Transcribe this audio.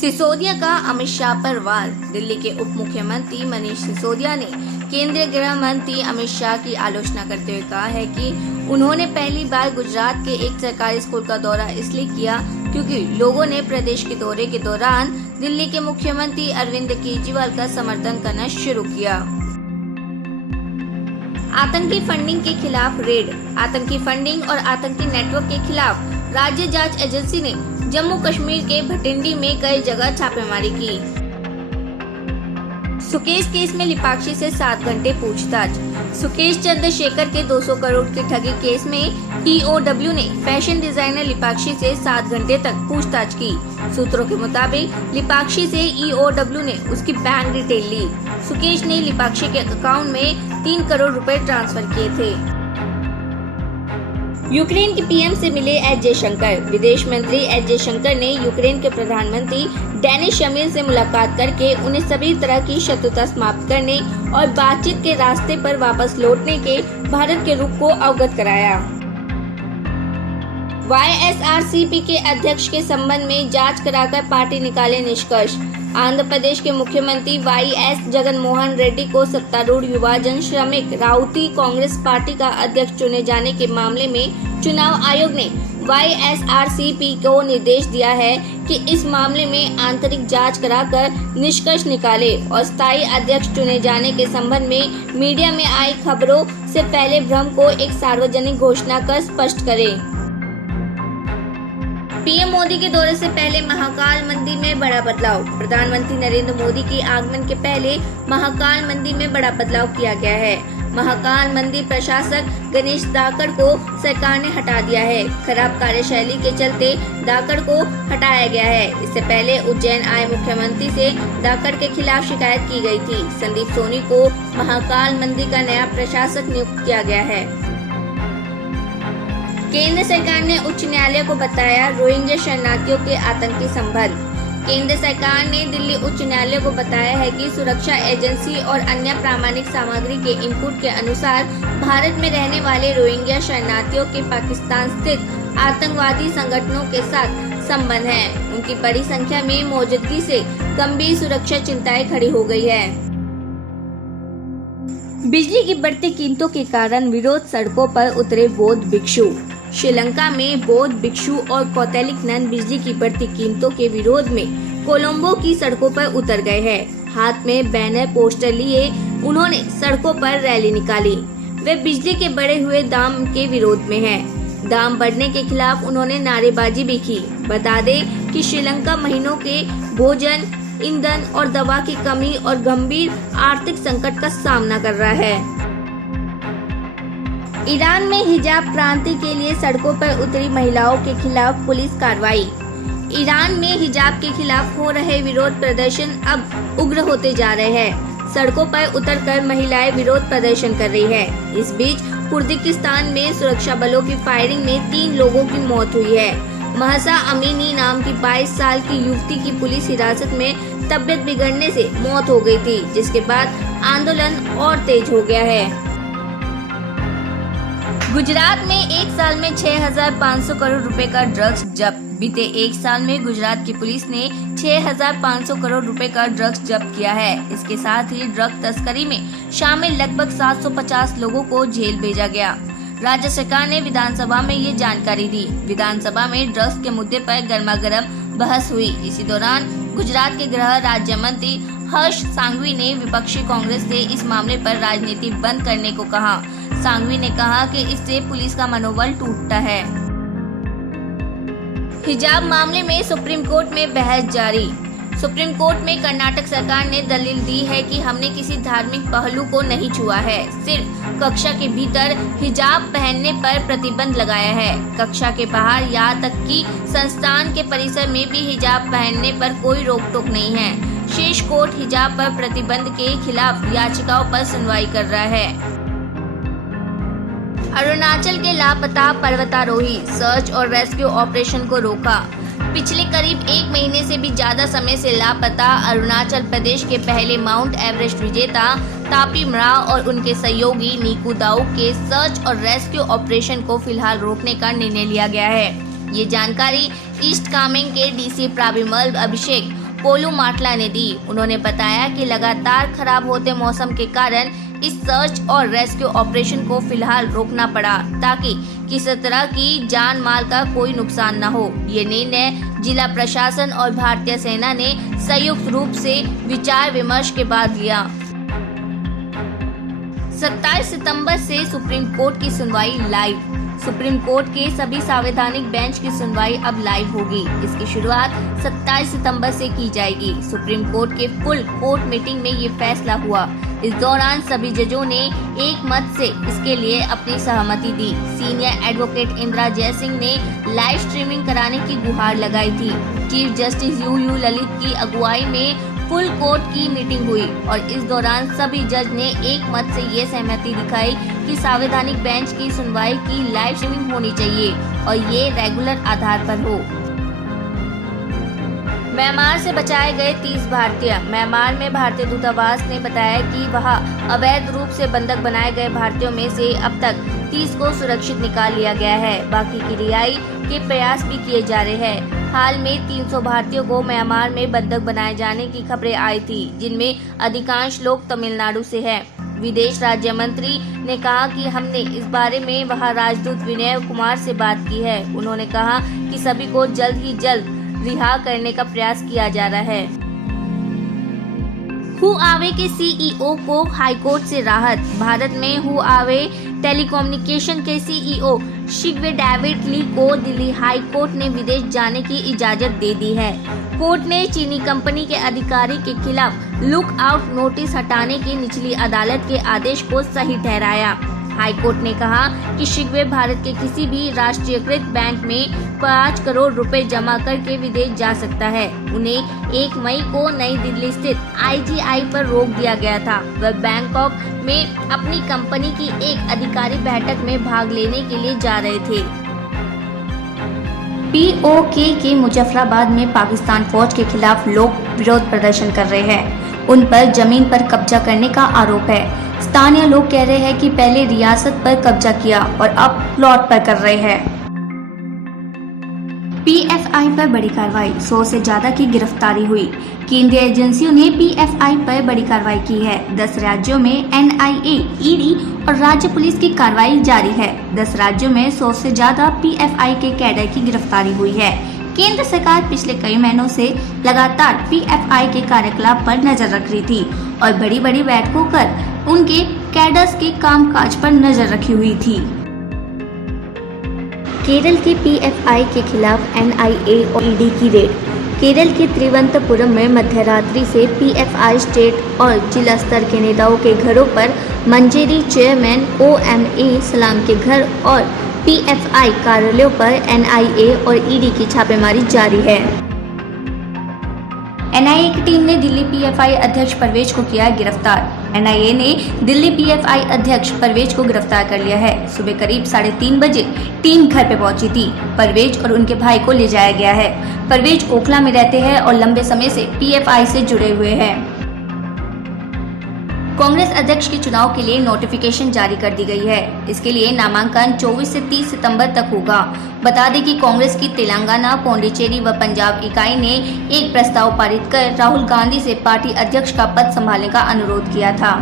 सिसोदिया का अमित शाह पर वार। दिल्ली के उप मुख्यमंत्री मनीष सिसोदिया ने केंद्रीय गृह मंत्री अमित शाह की आलोचना करते हुए कहा है कि उन्होंने पहली बार गुजरात के एक सरकारी स्कूल का दौरा इसलिए किया क्योंकि लोगों ने प्रदेश के दौरे के दौरान दिल्ली के मुख्यमंत्री अरविंद केजरीवाल का समर्थन करना शुरू किया। आतंकी फंडिंग के खिलाफ रेड। आतंकी फंडिंग और आतंकी नेटवर्क के खिलाफ राज्य जांच एजेंसी ने जम्मू कश्मीर के भटिंडी में कई जगह छापेमारी की। सुकेश केस में लिपाक्षी से 7 घंटे पूछताछ। सुकेश चंद्रशेखर के 200 करोड़ की ठगी केस में ईओडब्ल्यू ने फैशन डिजाइनर लिपाक्षी से 7 घंटे तक पूछताछ की। सूत्रों के मुताबिक लिपाक्षी से ईओडब्ल्यू ने उसकी बैंक डिटेल ली। सुकेश ने लिपाक्षी के अकाउंट में 3 करोड़ रुपए ट्रांसफर किए थे। यूक्रेन के पीएम से मिले एस जयशंकर। विदेश मंत्री एस जयशंकर ने यूक्रेन के प्रधानमंत्री डेनिस शमीर से मुलाकात करके उन्हें सभी तरह की शत्रुता समाप्त करने और बातचीत के रास्ते पर वापस लौटने के भारत के रुख को अवगत कराया। वाईएसआरसीपी के अध्यक्ष के संबंध में जांच कराकर पार्टी निकाले निष्कर्ष। आंध्र प्रदेश के मुख्यमंत्री वाईएस जगनमोहन रेड्डी को सत्तारूढ़ युवा जन श्रमिक राउती कांग्रेस पार्टी का अध्यक्ष चुने जाने के मामले में चुनाव आयोग ने वाईएसआरसीपी को निर्देश दिया है कि इस मामले में आंतरिक जांच कराकर निष्कर्ष निकाले और स्थायी अध्यक्ष चुने जाने के संबंध में मीडिया में आई खबरों से पहले भ्रम को एक सार्वजनिक घोषणा कर स्पष्ट करे। पीएम मोदी के दौरे से पहले महाकाल मंदिर में बड़ा बदलाव। प्रधानमंत्री नरेंद्र मोदी के आगमन के पहले महाकाल मंदिर में बड़ा बदलाव किया गया है। महाकाल मंदिर प्रशासक गणेश दाकड़ को सरकार ने हटा दिया है। खराब कार्यशैली के चलते दाकड़ को हटाया गया है। इससे पहले उज्जैन आए मुख्यमंत्री से दाकड़ के खिलाफ शिकायत की गई थी। संदीप सोनी को महाकाल मंदिर का नया प्रशासक नियुक्त किया गया है। केंद्र सरकार ने उच्च न्यायालय को बताया रोहिंग्या शरणार्थियों के आतंकी संबंध। केंद्र सरकार ने दिल्ली उच्च न्यायालय को बताया है कि सुरक्षा एजेंसी और अन्य प्रामाणिक सामग्री के इनपुट के अनुसार भारत में रहने वाले रोहिंग्या शरणार्थियों के पाकिस्तान स्थित आतंकवादी संगठनों के साथ संबंध है। उनकी बड़ी संख्या में मौजूदगी से गंभीर सुरक्षा चिंताएं खड़ी हो गई है। बिजली की बढ़ती कीमतों के कारण विरोध सड़कों पर उतरे बौद्ध भिक्षु। श्रीलंका में बौद्ध भिक्षु और कैथोलिक नन बिजली की बढ़ती कीमतों के विरोध में कोलंबो की सड़कों पर उतर गए हैं। हाथ में बैनर पोस्टर लिए उन्होंने सड़कों पर रैली निकाली। वे बिजली के बढ़े हुए दाम के विरोध में हैं। दाम बढ़ने के खिलाफ उन्होंने नारेबाजी भी की। बता दें कि श्रीलंका महीनों के भोजन, ईंधन और दवा की कमी और गंभीर आर्थिक संकट का सामना कर रहा है। ईरान में हिजाब क्रांति के लिए सड़कों पर उतरी महिलाओं के खिलाफ पुलिस कार्रवाई। ईरान में हिजाब के खिलाफ हो रहे विरोध प्रदर्शन अब उग्र होते जा रहे हैं। सड़कों पर उतरकर महिलाएं विरोध प्रदर्शन कर रही है। इस बीच कुर्दिस्तान में सुरक्षा बलों की फायरिंग में 3 लोगों की मौत हुई है। महसा अमीनी नाम की 22 साल की युवती की पुलिस हिरासत में तबीयत बिगड़ने से मौत हो गई थी, जिसके बाद आंदोलन और तेज हो गया है। गुजरात में एक साल में 6,500 करोड़ रुपए का ड्रग्स जब्त। बीते एक साल में गुजरात की पुलिस ने 6,500 करोड़ रुपए का ड्रग्स जब्त किया है। इसके साथ ही ड्रग तस्करी में शामिल लगभग 750 लोगों को जेल भेजा गया। राज्य सरकार ने विधानसभा में ये जानकारी दी। विधानसभा में ड्रग्स के मुद्दे पर गर्मागर्म बहस हुई। इसी दौरान गुजरात के गृह राज्य मंत्री हर्ष सांघवी ने विपक्षी कांग्रेस से इस मामले पर राजनीति बंद करने को कहा। सांघवी ने कहा कि इससे पुलिस का मनोबल टूटता है। हिजाब मामले में सुप्रीम कोर्ट में बहस जारी। सुप्रीम कोर्ट में कर्नाटक सरकार ने दलील दी है कि हमने किसी धार्मिक पहलू को नहीं छुआ है, सिर्फ कक्षा के भीतर हिजाब पहनने पर प्रतिबंध लगाया है। कक्षा के बाहर यहाँ तक कि संस्थान के परिसर में भी हिजाब पहनने पर कोई रोक टोक नहीं है। शीर्ष कोर्ट हिजाब पर प्रतिबंध के खिलाफ याचिकाओं पर सुनवाई कर रहा है। अरुणाचल के लापता पर्वतारोही सर्च और रेस्क्यू ऑपरेशन को रोका। पिछले करीब 1 महीने से भी ज्यादा समय से लापता अरुणाचल प्रदेश के पहले माउंट एवरेस्ट विजेता तापी मराव और उनके सहयोगी नीकू दाऊ के सर्च और रेस्क्यू ऑपरेशन को फिलहाल रोकने का निर्णय लिया गया है। ये जानकारी ईस्ट कामेंग के डीसी प्राभिमल अभिषेक पोलू माटला ने दी। उन्होंने बताया कि लगातार खराब होते मौसम के कारण इस सर्च और रेस्क्यू ऑपरेशन को फिलहाल रोकना पड़ा ताकि किसी तरह की जान माल का कोई नुकसान न हो। ये निर्णय जिला प्रशासन और भारतीय सेना ने संयुक्त रूप से विचार विमर्श के बाद लिया। 27 सितंबर से सुप्रीम कोर्ट की सुनवाई लाइव। सुप्रीम कोर्ट के सभी संवैधानिक बेंच की सुनवाई अब लाइव होगी। इसकी शुरुआत 27 सितंबर से की जाएगी। सुप्रीम कोर्ट के फुल कोर्ट मीटिंग में ये फैसला हुआ। इस दौरान सभी जजों ने एक मत से इसके लिए अपनी सहमति दी। सीनियर एडवोकेट इंदिरा जयसिंह ने लाइव स्ट्रीमिंग कराने की गुहार लगाई थी। चीफ जस्टिस यू ललित की अगुवाई में फुल कोर्ट की मीटिंग हुई और इस दौरान सभी जज ने एक मत से ये सहमति दिखाई कि संवैधानिक बेंच की सुनवाई की लाइव स्ट्रीमिंग होनी चाहिए और ये रेगुलर आधार पर हो। म्यांमार से बचाए गए 30 भारतीय। म्यांमार में भारतीय दूतावास ने बताया कि वहां अवैध रूप से बंधक बनाए गए भारतीयों में से अब तक 30 को सुरक्षित निकाल लिया गया है। बाकी की रिहाई के प्रयास भी किए जा रहे हैं। हाल में 300 भारतीयों को म्यांमार में बंधक बनाए जाने की खबरें आई थी, जिनमें अधिकांश लोग तमिलनाडु से हैं। विदेश राज्य मंत्री ने कहा कि हमने इस बारे में वहां राजदूत विनय कुमार से बात की है। उन्होंने कहा कि सभी को जल्द ही जल्द रिहा करने का प्रयास किया जा रहा है। हुआवे के सीईओ को हाईकोर्ट से राहत। भारत में हुआवे टेलीकम्युनिकेशन के सीईओ शिगवे डेविड ली को दिल्ली हाई कोर्ट ने विदेश जाने की इजाजत दे दी है। कोर्ट ने चीनी कंपनी के अधिकारी के खिलाफ लुक आउट नोटिस हटाने की निचली अदालत के आदेश को सही ठहराया। हाई कोर्ट ने कहा कि शिगवे भारत के किसी भी राष्ट्रीयकृत बैंक में 5 करोड़ रुपए जमा करके विदेश जा सकता है। उन्हें 1 मई को नई दिल्ली स्थित IGI पर रोक दिया गया था। वह बैंकॉक में अपनी कंपनी की एक अधिकारी बैठक में भाग लेने के लिए जा रहे थे। POK के मुजफ्फराबाद में पाकिस्तान फौज के खिलाफ लोग विरोध प्रदर्शन कर रहे हैं। उन पर जमीन पर कब्जा करने का आरोप है। स्थानीय लोग कह रहे हैं कि पहले रियासत पर कब्जा किया और अब प्लॉट पर कर रहे हैं। PFI पर बड़ी कार्रवाई। 100 से ज्यादा की गिरफ्तारी हुई। केंद्रीय एजेंसियों ने PFI पर बड़ी कार्रवाई की है। 10 राज्यों में NIA, ED और राज्य पुलिस की कार्रवाई जारी है। 10 राज्यों में 100 से ज्यादा PFI के कैडर की गिरफ्तारी हुई है। केंद्र सरकार पिछले कई महीनों से लगातार PFI के कार्यकलाप पर नजर रख रही थी और बड़ी बड़ी बैठकों कर उनके कैडर्स के कामकाज पर नजर रखी हुई थी। केरल के PFI के खिलाफ NIA और ED की रेड। केरल के तिरुवनंतपुरम में मध्यरात्रि से PFI स्टेट और जिला स्तर के नेताओं के घरों पर मंजेरी चेयरमैन OMA सलाम के घर और PFI कार्यालयों पर NIA और ED की छापेमारी जारी है। NIA की टीम ने दिल्ली PFI अध्यक्ष परवेज को किया गिरफ्तार। NIA ने दिल्ली PFI अध्यक्ष परवेज को गिरफ्तार कर लिया है। सुबह करीब 3:30 बजे टीम घर पे पहुंची थी। परवेज और उनके भाई को ले जाया गया है। परवेज ओखला में रहते हैं और लंबे समय से PFI से जुड़े हुए हैं। कांग्रेस अध्यक्ष के चुनाव के लिए नोटिफिकेशन जारी कर दी गई है। इसके लिए नामांकन 24 से 30 सितंबर तक होगा। बता दें कि कांग्रेस की तेलंगाना, पौंडीचेरी व पंजाब इकाई ने एक प्रस्ताव पारित कर राहुल गांधी से पार्टी अध्यक्ष का पद संभालने का अनुरोध किया था।